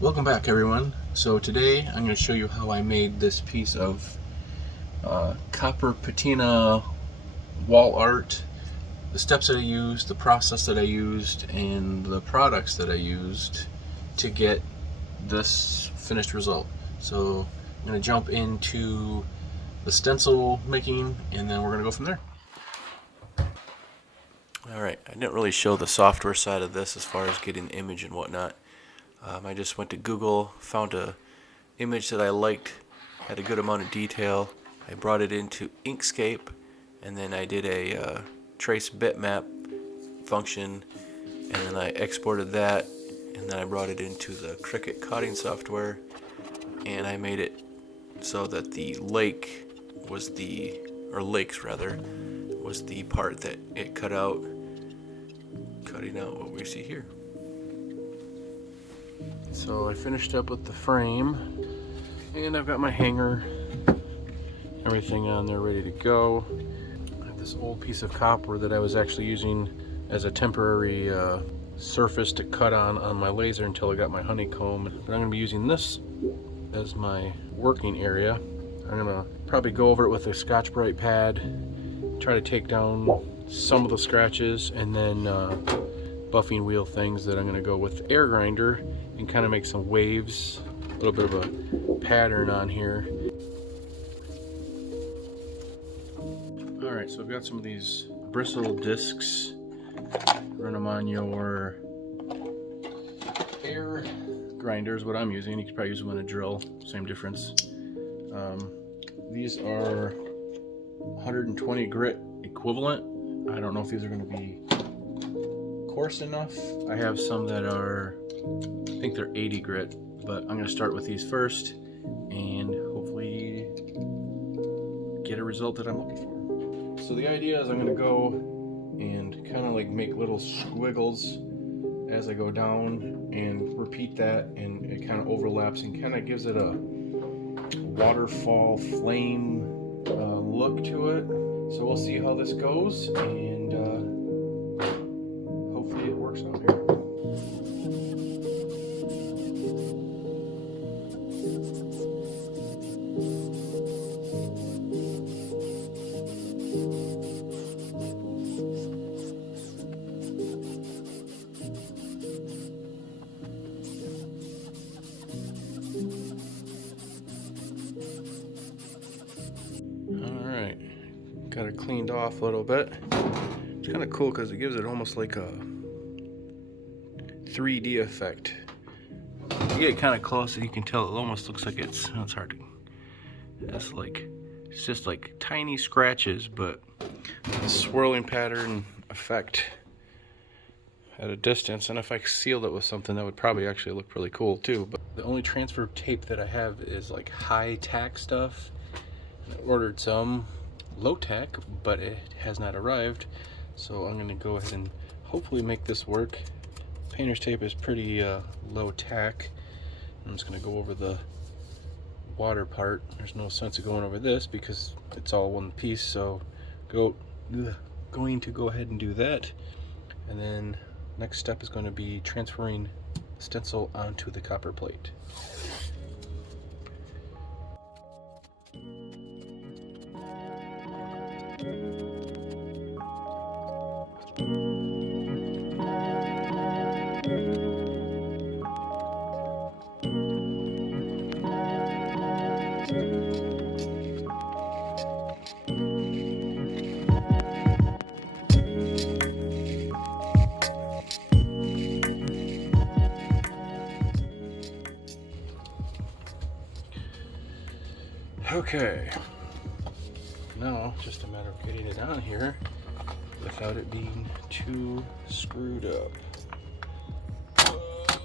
Welcome back, everyone. So today I'm going to show you how I made this piece of copper patina wall art, the steps that I used, the process that I used, and the products that I used to get this finished result. So I'm going to jump into the stencil making, and then we're going to go from there. Alright, I didn't really show the software side of this as far as getting the image and whatnot. I just went to Google, found a image that I liked, had a good amount of detail. I brought it into Inkscape, and then I did a trace bitmap function, and then I exported that, and then I brought it into the Cricut cutting software, and I made it so that the lake was lakes rather, was the part that it cut out, cutting out what we see here. So I finished up with the frame, and I've got my hanger, everything on there ready to go. I have this old piece of copper that I was actually using as a temporary surface to cut on my laser until I got my honeycomb. But I'm going to be using this as my working area. I'm going to probably go over it with a Scotch-Brite pad, try to take down some of the scratches, and then buffing wheel things that I'm going to go with air grinder and kind of make some waves, a little bit of a pattern on here. Alright, so I've got some of these bristle discs. Run them on your air grinder is what I'm using. You could probably use them on a drill, same difference. These are 120 grit equivalent. I don't know if these are going to be coarse enough. I have some that are, I think they're 80 grit, but I'm going to start with these first and hopefully get a result that I'm looking for. So the idea is I'm going to go and kind of like make little squiggles as I go down and repeat that, and it kind of overlaps and kind of gives it a waterfall flame look to it. So we'll see how this goes, and hopefully it works out here. Alright, got it cleaned off a little bit. It's kind of cool because it gives it almost like a 3D effect. You get kind of close and you can tell it almost looks like it's hard to, it's just like tiny scratches, but the swirling pattern effect at a distance. And if I sealed it with something, that would probably actually look really cool too. But the only transfer tape that I have is like high tack stuff. I ordered some low tack, but it has not arrived, so I'm going to go ahead and hopefully make this work. Painter's tape is pretty low tack. I'm just going to go over the water part. There's no sense of going over this because it's all one piece, so going to go ahead and do that. And then next step is going to be transferring stencil onto the copper plate. Okay, now just a matter of getting it on here without it being too screwed up.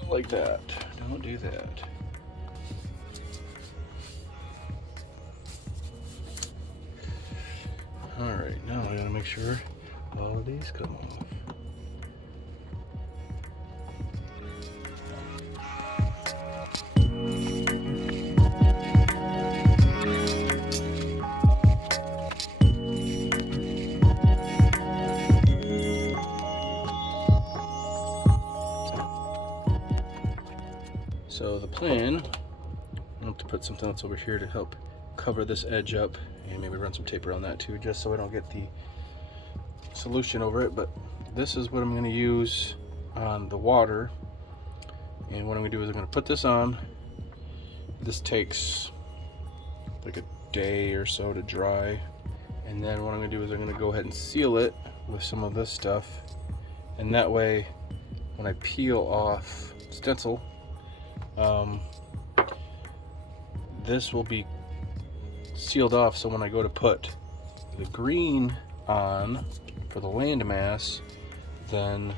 Like that. Don't do that. Alright, now I gotta make sure all of these come off. So the plan, I have to put something else over here to help cover this edge up, and maybe run some tape around that too, just so I don't get the solution over it. But this is what I'm going to use on the water, and what I'm going to do is I'm going to put this on. This takes like a day or so to dry, and then what I'm going to do is I'm going to go ahead and seal it with some of this stuff, and that way when I peel off stencil, this will be sealed off, so when I go to put the green on for the landmass, then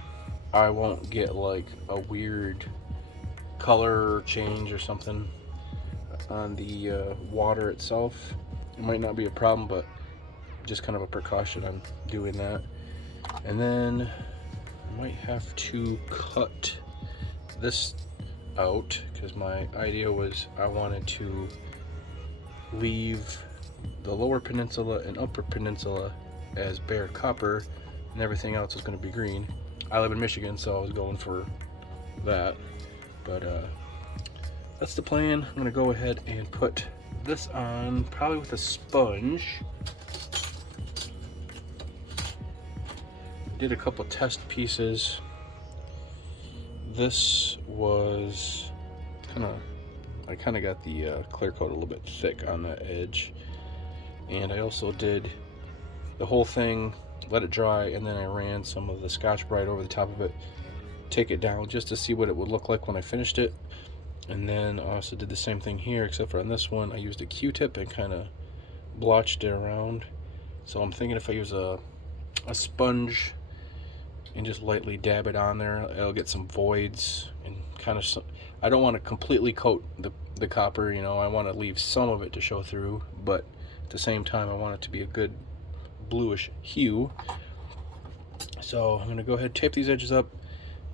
I won't get like a weird color change or something on the water itself. It might not be a problem, but just kind of a precaution, I'm doing that. And then I might have to cut this out, because my idea was I wanted to leave the lower peninsula and upper peninsula as bare copper, and everything else is going to be green. I live in Michigan, so I was going for that, but that's the plan. I'm going to go ahead and put this on, probably with a sponge. Did a couple test pieces. This was I kind of got the clear coat a little bit thick on that edge, and I also did the whole thing, let it dry, and then I ran some of the Scotch-Brite over the top of it, take it down just to see what it would look like when I finished it. And then I also did the same thing here, except for on this one I used a Q-tip and kind of blotched it around. So I'm thinking if I use a sponge and just lightly dab it on there, it'll get some voids and kind of some, I don't want to completely coat the copper, you know, I want to leave some of it to show through, but at the same time I want it to be a good bluish hue. So I'm going to go ahead and tape these edges up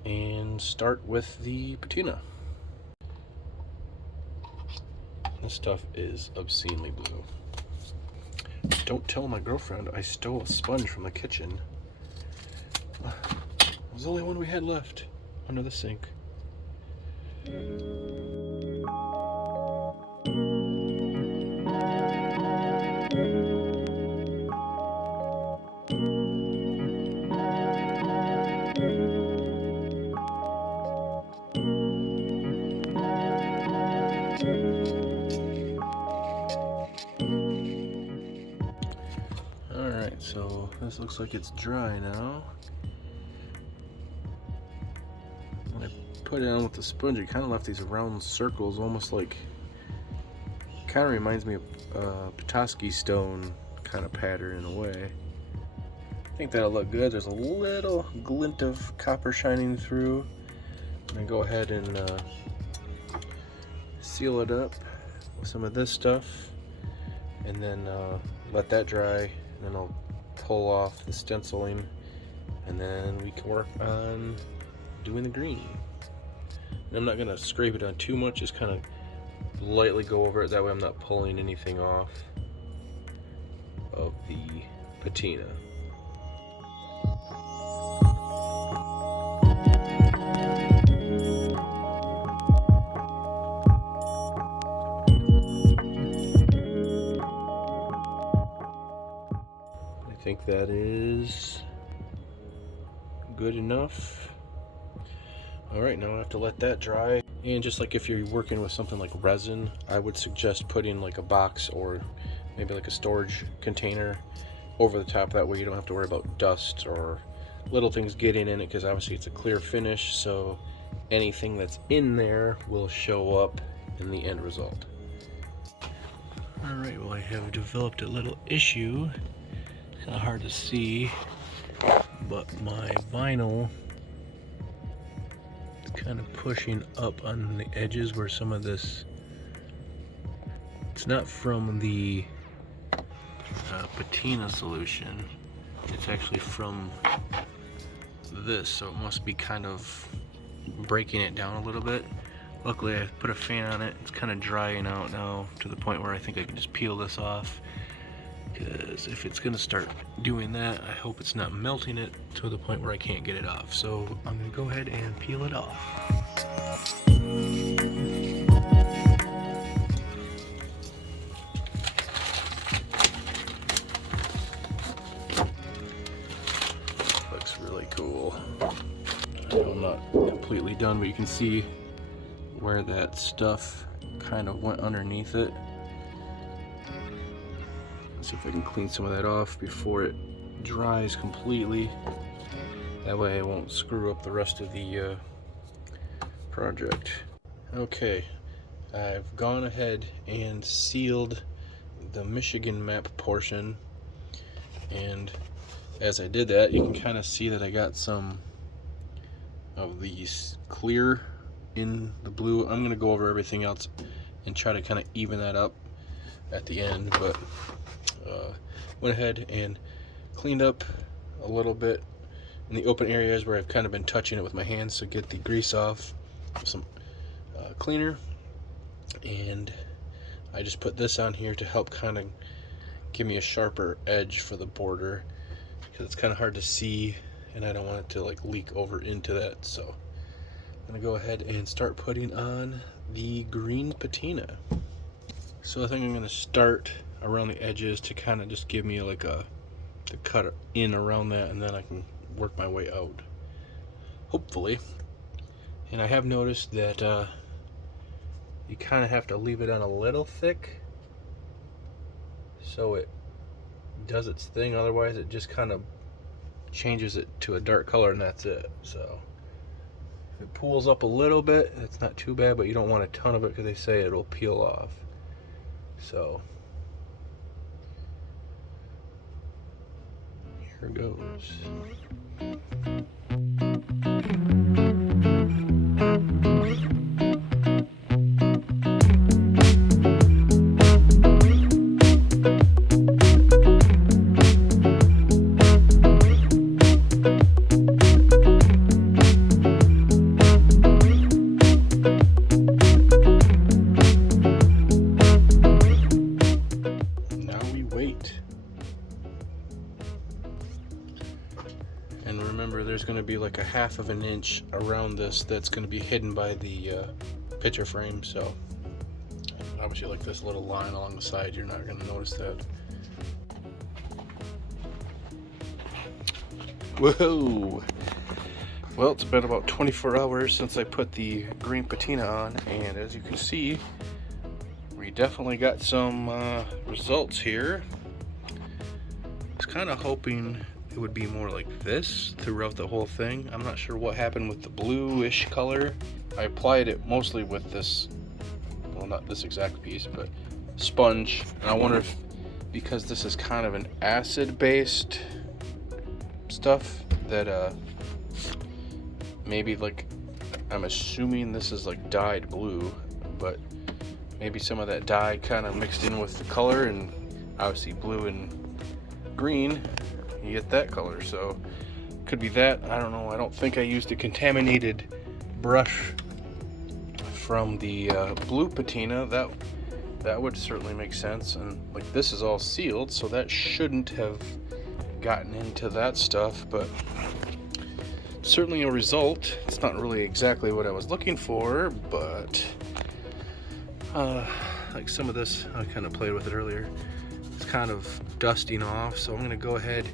and start with the patina. This stuff is obscenely blue. Don't tell my girlfriend I stole a sponge from the kitchen. It was the only one we had left under the sink. Alright, so this looks like it's dry now. When I put it on with the sponge, it kind of left these round circles, almost like, kind of reminds me of Petoskey stone kind of pattern in a way. I think that'll look good. There's a little glint of copper shining through. I'm gonna go ahead and seal it up with some of this stuff, and then let that dry, and then I'll pull off the stenciling, and then we can work on doing the green. And I'm not gonna scrape it on too much, just kind of lightly go over it, that way I'm not pulling anything off of the patina. I think that is good enough. Alright, now I have to let that dry. And just like if you're working with something like resin, I would suggest putting like a box or maybe like a storage container over the top. That way you don't have to worry about dust or little things getting in it, because obviously it's a clear finish, so anything that's in there will show up in the end result. Alright, well, I have developed a little issue. It's kind of hard to see, but my vinyl is kind of pushing up on the edges where some of this, it's not from the patina solution, it's actually from this, so it must be kind of breaking it down a little bit. Luckily I put a fan on it, it's kind of drying out now to the point where I think I can just peel this off because if it's gonna start doing that, I hope it's not melting it to the point where I can't get it off. So I'm gonna go ahead and peel it off. Looks really cool. I know I'm not completely done, but you can see where that stuff kind of went underneath it. Let's see if I can clean some of that off before it dries completely. That way I won't screw up the rest of the project. Okay, I've gone ahead and sealed the Michigan map portion, and as I did that, you can kind of see that I got some of these clear in the blue. I'm going to go over everything else and try to kind of even that up at the end, but went ahead and cleaned up a little bit in the open areas where I've kind of been touching it with my hands to get the grease off with some cleaner. And I just put this on here to help kind of give me a sharper edge for the border, because it's kind of hard to see and I don't want it to like leak over into that. So I'm gonna go ahead and start putting on the green patina. So I think I'm gonna start around the edges to kind of just give me like to cut in around that, and then I can work my way out, hopefully. And I have noticed that you kind of have to leave it on a little thick so it does its thing, otherwise it just kind of changes it to a dark color and that's it. So if it pools up a little bit, it's not too bad, but you don't want a ton of it because they say it'll peel off. So here goes. And remember, there's going to be like a 1/2 inch around this that's going to be hidden by the picture frame. So obviously, like this little line along the side, you're not going to notice that. Whoa! Well, it's been about 24 hours since I put the green patina on, and as you can see, we definitely got some results here. I was kind of hoping it would be more like this throughout the whole thing. I'm not sure what happened with the bluish color. I applied it mostly with this, well, not this exact piece, but sponge. And I wonder if, because this is kind of an acid-based stuff, that maybe, like, I'm assuming this is like dyed blue, but maybe some of that dye kind of mixed in with the color, and obviously blue and green, you get that color. So could be that, I don't know. I don't think I used a contaminated brush from the blue patina. That would certainly make sense. And like, this is all sealed, so that shouldn't have gotten into that stuff, but certainly a result. It's not really exactly what I was looking for, but like some of this, I kind of played with it earlier, it's kind of dusting off, so I'm gonna go ahead,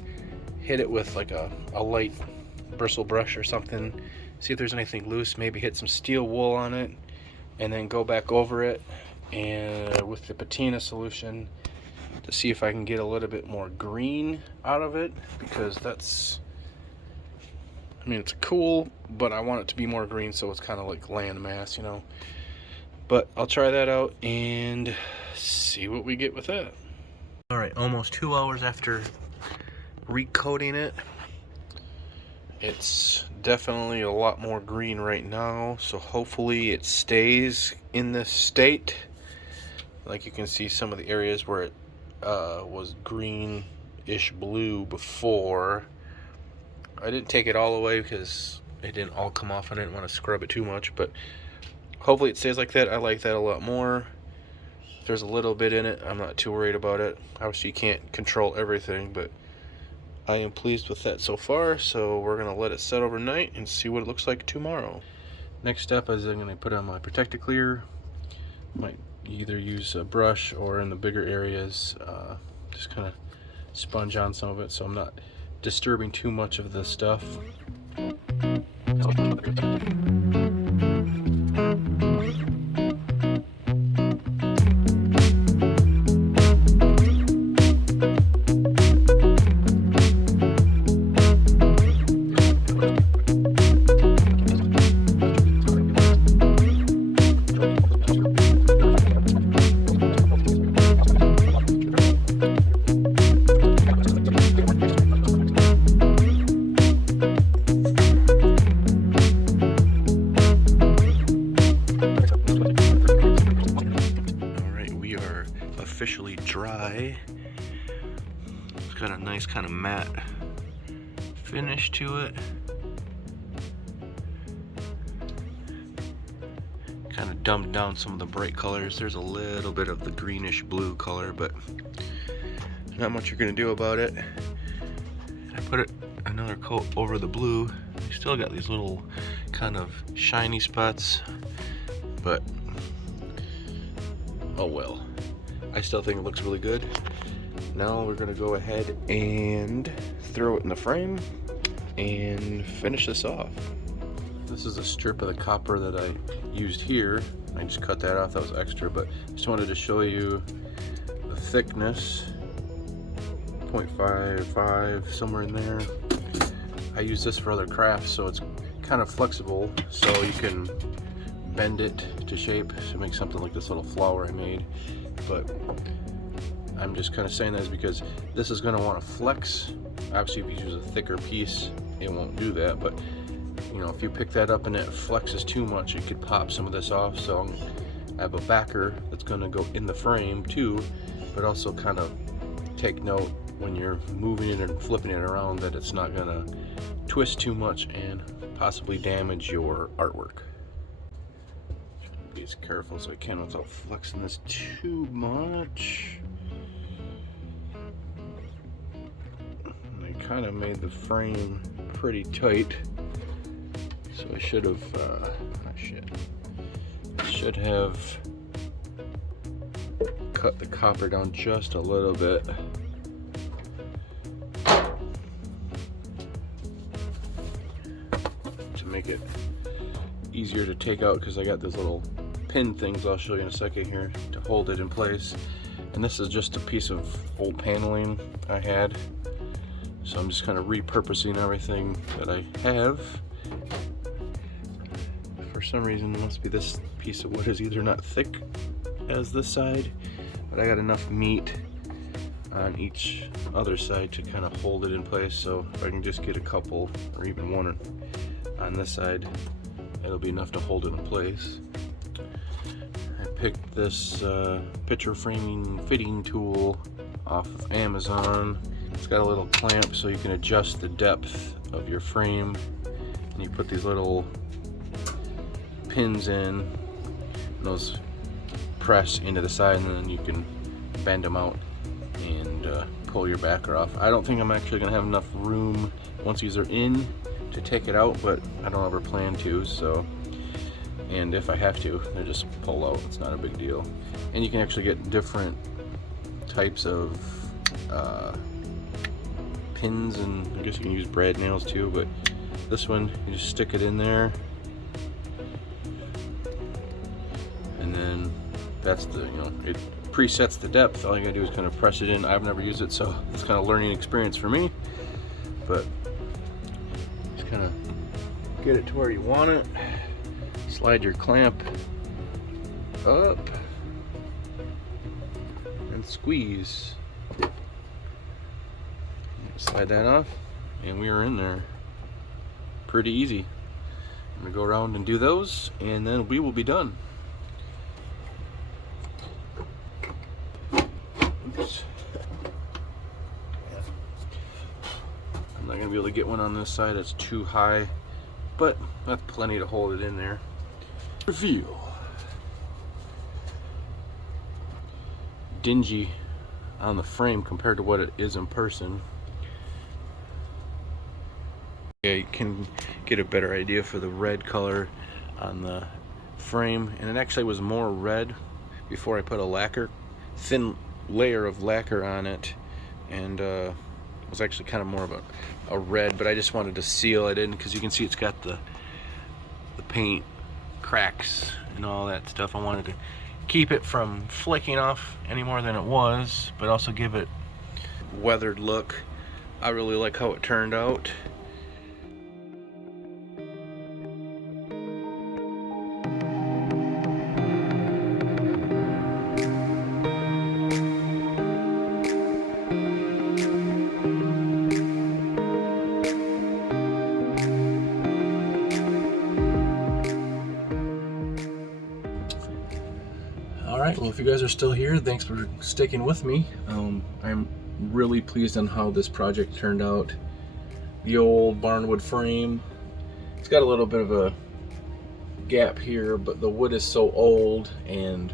hit it with like a light bristle brush or something, see if there's anything loose, maybe hit some steel wool on it, and then go back over it and with the patina solution to see if I can get a little bit more green out of it, because that's, I mean, it's cool, but I want it to be more green, so it's kind of like landmass, you know. But I'll try that out and see what we get with that. All right, almost 2 hours after recoating it, it's definitely a lot more green right now, so hopefully it stays in this state. Like, you can see some of the areas where it was greenish blue before. I didn't take it all away because it didn't all come off. I didn't want to scrub it too much, but hopefully it stays like that. I like that a lot more. There's a little bit in it. I'm not too worried about it. Obviously you can't control everything, but I am pleased with that so far. So we're gonna let it set overnight and see what it looks like tomorrow. Next step is I'm gonna put on my Protect Clear. Might either use a brush or in the bigger areas, just kind of sponge on some of it so I'm not disturbing too much of the stuff. Officially dry. It's got a nice kind of matte finish to it. Kind of dumbed down some of the bright colors. There's a little bit of the greenish blue color, but not much you're gonna do about it. I put another coat over the blue. You still got these little kind of shiny spots, but oh well. I still think it looks really good. Now we're gonna go ahead and throw it in the frame and finish this off. This is a strip of the copper that I used here. I just cut that off, that was extra, but just wanted to show you the thickness. 0.55, somewhere in there. I use this for other crafts, so it's kind of flexible, so you can bend it to shape to make something like this little flower I made. But I'm just kind of saying that because this is going to want to flex. Obviously, if you use a thicker piece, it won't do that. But you know, if you pick that up and it flexes too much, it could pop some of this off. So I have a backer that's going to go in the frame too, but also kind of take note when you're moving it and flipping it around that it's not going to twist too much and possibly damage your artwork. Be as careful as I can without flexing this too much. And I kind of made the frame pretty tight, so I should have should have cut the copper down just a little bit. To make it easier to take out, because I got those little pin things I'll show you in a second here to hold it in place. And this is just a piece of old paneling I had, so I'm just kind of repurposing everything that I have. For some reason, it must be this piece of wood is either not thick as this side, but I got enough meat on each other side to kind of hold it in place. So if I can just get a couple or even one on this side, it'll be enough to hold it in place. I picked this picture framing fitting tool off of Amazon. It's got a little clamp so you can adjust the depth of your frame, and you put these little pins in, and those press into the side, and then you can bend them out and pull your backer off. I don't think I'm actually gonna have enough room once these are in to take it out, but I don't ever plan to, so, and if I have to, they just pull out. It's not a big deal. And you can actually get different types of pins, and I guess you can use brad nails too, but this one, you just stick it in there, and then that's the, you know, it presets the depth. All you gotta do is kind of press it in. I've never used it, so it's kind of learning experience for me, but kind of get it to where you want it. Slide your clamp up and squeeze. Slide that off, and we are in there. Pretty easy. I'm gonna go around and do those, and then we will be done. Oops. I'm not gonna be able to get one on this side, it's too high, but that's plenty to hold it in there. Reveal. dingy on the frame compared to what it is in person. Yeah, you can get a better idea for the red color on the frame, and it actually was more red before I put a thin layer of lacquer on it, and it was actually kind of more of a red, but I just wanted to seal it in because you can see it's got the paint cracks and all that stuff. I wanted to keep it from flaking off any more than it was, but also give it a weathered look. I really like how it turned out. Alright, well, if you guys are still here, thanks for sticking with me. I'm really pleased on how this project turned out. The old barnwood frame, it's got a little bit of a gap here, but the wood is so old and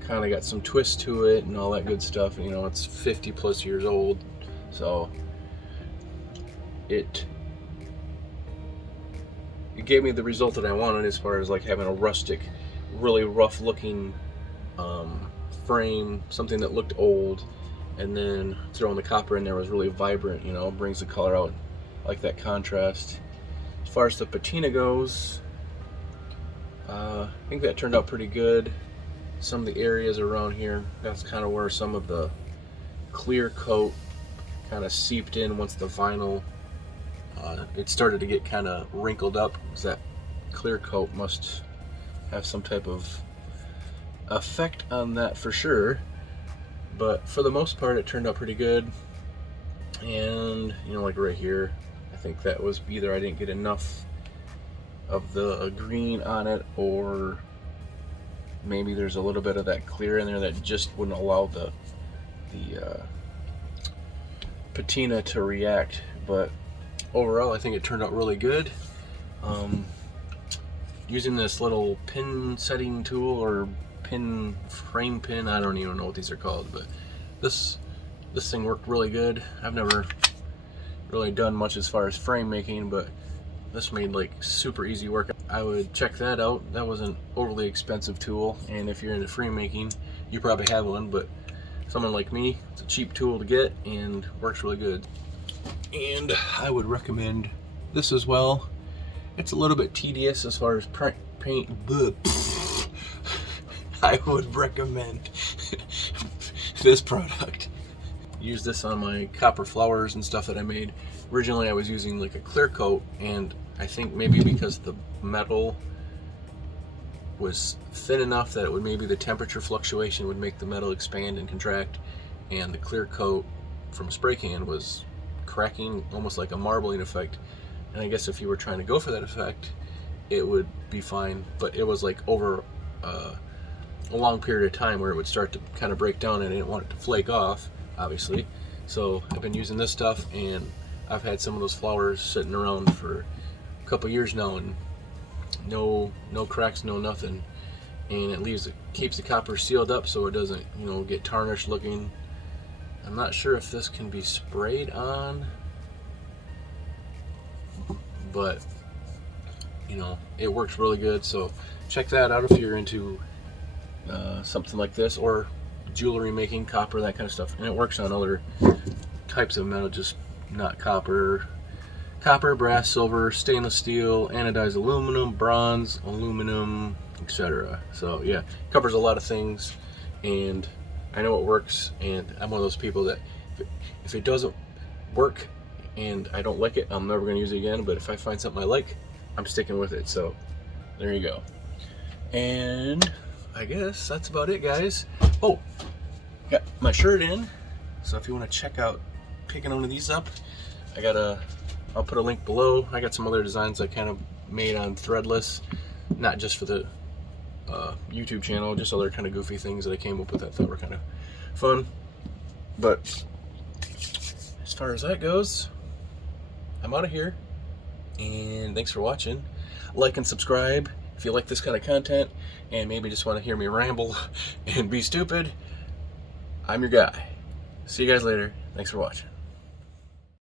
kind of got some twist to it and all that good stuff. You know, it's 50 plus years old, so it gave me the result that I wanted as far as like having a rustic, really rough looking frame, something that looked old, and then throwing the copper in there was really vibrant, you know, brings the color out, like that contrast. As far as the patina goes, I think that turned out pretty good. Some of the areas around here, that's kind of where some of the clear coat kind of seeped in once the vinyl, it started to get kind of wrinkled up, because that clear coat must have some type of effect on that for sure. But for the most part, it turned out pretty good. And you know, like right here, I think that was either I didn't get enough of the green on it, or maybe there's a little bit of that clear in there that just wouldn't allow the patina to react. But overall, I think it turned out really good. Using this little pin setting tool, or frame pin, I don't even know what these are called, but this thing worked really good. I've never really done much as far as frame making, but this made like super easy work. I would check that out. That was an overly expensive tool, and if you're into frame making, you probably have one, but someone like me, it's a cheap tool to get and works really good. And I would recommend this as well. It's a little bit tedious as far as paint. I would recommend this product. Use this on my copper flowers and stuff that I made. Originally I was using like a clear coat, and I think maybe because the metal was thin enough that it would, maybe the temperature fluctuation would make the metal expand and contract, and the clear coat from spray can was cracking almost like a marbling effect. And I guess if you were trying to go for that effect, it would be fine, but it was like over a long period of time where it would start to kind of break down, and I didn't want it to flake off, obviously. So I've been using this stuff, and I've had some of those flowers sitting around for a couple years now, and no cracks, no nothing. And it keeps the copper sealed up so it doesn't, you know, get tarnished looking. I'm not sure if this can be sprayed on, but you know, it works really good. So check that out if you're into something like this, or jewelry making, copper, that kind of stuff. And it works on other types of metal, just not copper. Copper, brass, silver, stainless steel, anodized aluminum, bronze, aluminum, etc. So yeah, covers a lot of things, and I know it works. And I'm one of those people that if it doesn't work and I don't like it, I'm never going to use it again. But if I find something I like, I'm sticking with it. So there you go. And I guess that's about it, guys. Oh, got my shirt in, so if you want to check out picking one of these up, I'll put a link below. I got some other designs I kind of made on Threadless, not just for the YouTube channel, just other kind of goofy things that I came up with that I thought were kind of fun. But as far as that goes, I'm out of here, and thanks for watching. Like and subscribe if you like this kind of content, and maybe just want to hear me ramble and be stupid. I'm your guy. See you guys later. Thanks for watching.